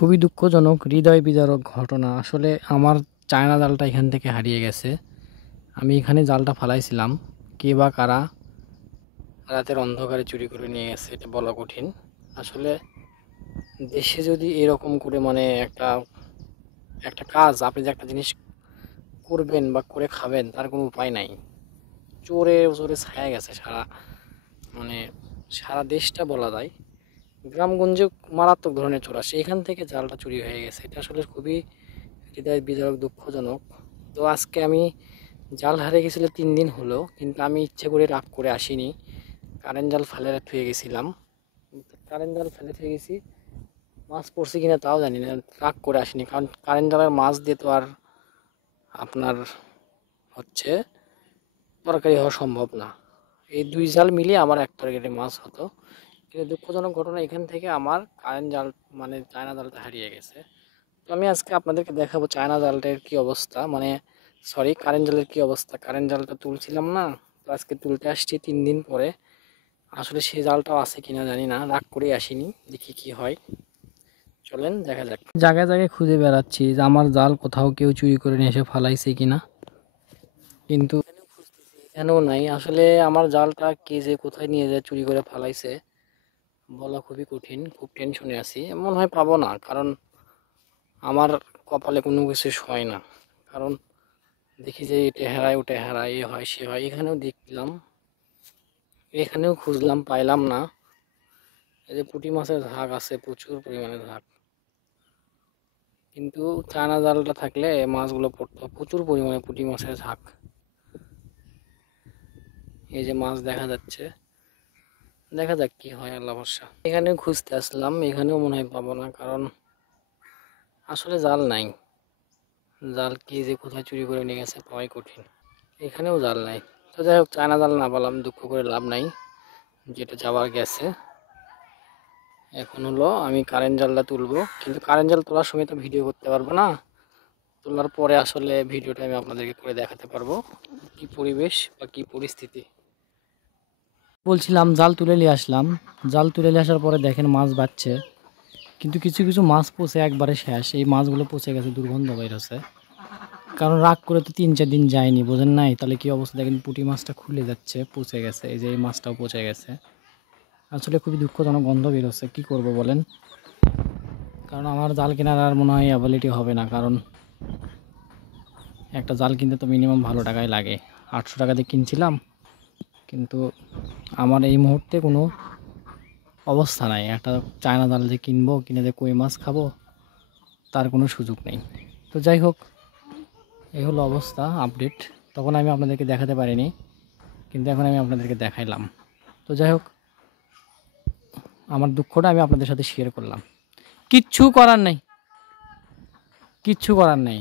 খুবই দুঃখজনক, হৃদয় বিদারক ঘটনা। আসলে আমার চায়না জালটা এখান থেকে হারিয়ে গেছে। আমি এখানে জালটা ফালাইছিলাম, কে বা কারা রাতের অন্ধকারে চুরি করে নিয়ে গেছে এটা বলা কঠিন। আসলে দেশে যদি এরকম করে মানে একটা একটা কাজ, আপনি যে একটা জিনিস করবেন বা করে খাবেন তার কোনো উপায় নাই, চোরে চোরে ছায়া গেছে সারা, মানে সারা দেশটা বলা যায়। গ্রামগঞ্জে মারাত্মক ধরনের চোর আসে, এখান থেকে জালটা চুরি হয়ে গেছে। এটা আসলে খুবই হৃদয় বিদারক, দুঃখজনক। তো আজকে আমি জাল হারিয়ে গেছিলো 3 দিন হলো, কিন্তু আমি ইচ্ছে করে রাগ করে আসিনি। কারেন্ট জাল ফেলে থুয়ে গেছিলাম, কারেন্ট জাল ফেলে থুয়ে গেছি, মাছ পড়ছে কিনা তাও জানি না, রাগ করে আসিনি। কারণ কারেন্ট জালের মাছ দিয়ে তো আর আপনার হচ্ছে তরকারি হওয়া সম্ভব না। এই 2 জাল মিলিয়ে আমার এক তরকারি মাছ হতো। কিন্তু দুঃখজনক ঘটনা, এখান থেকে আমার কারেন্ট জাল মানে চায়না জালটা হারিয়ে গেছে। তো আমি আজকে আপনাদেরকে দেখাবো চায়না জালটার কি অবস্থা, মানে সরি কারেন্ট জালের কি অবস্থা। কারেন্ট জালটা তুলছিলাম না, তো আজকে তুলতে আসছি 3 দিন পরে। আসলে সেই জালটাও আছে কিনা জানি না, রাগ করে আসিনি, দেখি কি হয়। চলেন দেখা যাক। জায়গায় জায়গায় খুঁজে বেড়াচ্ছি যে আমার জাল কোথাও কেউ চুরি করে নিয়ে এসে ফালাইছে কিনা, কিন্তু এখানেও নাই। আসলে আমার জালটা কে যে কোথায় নিয়ে যায় চুরি করে ফালাইছে বলা খুবই কঠিন, খুব টেনশনে আছি। মনে হয় পাবো না, কারণ আমার কপালে কোনো কিছু হয় না। কারণ দেখি যে এটা হারায় ওটা হারায়, এ হয় সে হয়। এখানেও দেখলাম, এখানেও খুঁজলাম, পাইলাম না। এই যে পুঁটি মাছের ঝাঁক আছে, প্রচুর পরিমাণে ঝাঁক, কিন্তু চায়না জালটা থাকলে মাছগুলো পড়তো। প্রচুর পরিমাণে পুঁটি মাছের ঝাঁক, এই যে মাছ দেখা যাচ্ছে। দেখা যাক কি হয়, আল্লাহ ভরসা। এখানেও খুঁজতে আসলাম, এখানেও মনে হয় পাবো না, কারণ আসলে জাল নাই। জাল কে যে কোথায় চুরি করে নিয়ে গেছে পাওয়াই কঠিন। এখানেও জাল নাই। তো যাই হোক, চায়না জাল না পেলাম, দুঃখ করে লাভ নাই, যেটা যাওয়ার গেছে। এখন হলো আমি কারেন্ট জালটা তুলবো, কিন্তু কারেন্ট জাল তোলার সময় তো ভিডিও করতে পারবো না। তোলার পরে আসলে ভিডিওটা আমি আপনাদেরকে করে দেখাতে পারবো কি পরিবেশ বা কি পরিস্থিতি। বলছিলাম জাল তুলে নিয়ে আসলাম, জাল তুলে নিয়ে আসার পরে দেখেন মাছ বাচ্ছে, কিন্তু কিছু কিছু মাছ পচে একবারে শেষ। এই মাছগুলো পচে গেছে, দুর্গন্ধ বাইর হচ্ছে। কারণ রাগ করে তো 3-4 দিন যায়নি, বোঝেন নাই? তাহলে কি অবস্থা দেখেন, পুঁটি মাছটা খুলে যাচ্ছে, পচে গেছে। এই যে এই মাছটাও পচে গেছে। আসলে খুবই দুঃখজনক, গন্ধ বেরোচ্ছে। কি করব বলেন? কারণ আমার জাল কেনার আর মনে হয় অ্যাবিলিটি হবে না, কারণ একটা জাল কিনতে তো মিনিমাম ভালো টাকাই লাগে। 800 টাকা দিয়ে কিনছিলাম, কিন্তু আমার এই মুহূর্তে কোনো অবস্থা নাই একটা চায়না জাল যে কিনবো, কিনে যে কই মাছ খাবো তার কোনো সুযোগ নেই। তো যাই হোক, এই হলো অবস্থা, আপডেট। তখন আমি আপনাদেরকে দেখাতে পারিনি, কিন্তু এখন আমি আপনাদেরকে দেখাইলাম। তো যাই হোক, আমার দুঃখটা আমি আপনাদের সাথে শেয়ার করলাম। কিচ্ছু করার নেই, কিচ্ছু করার নেই।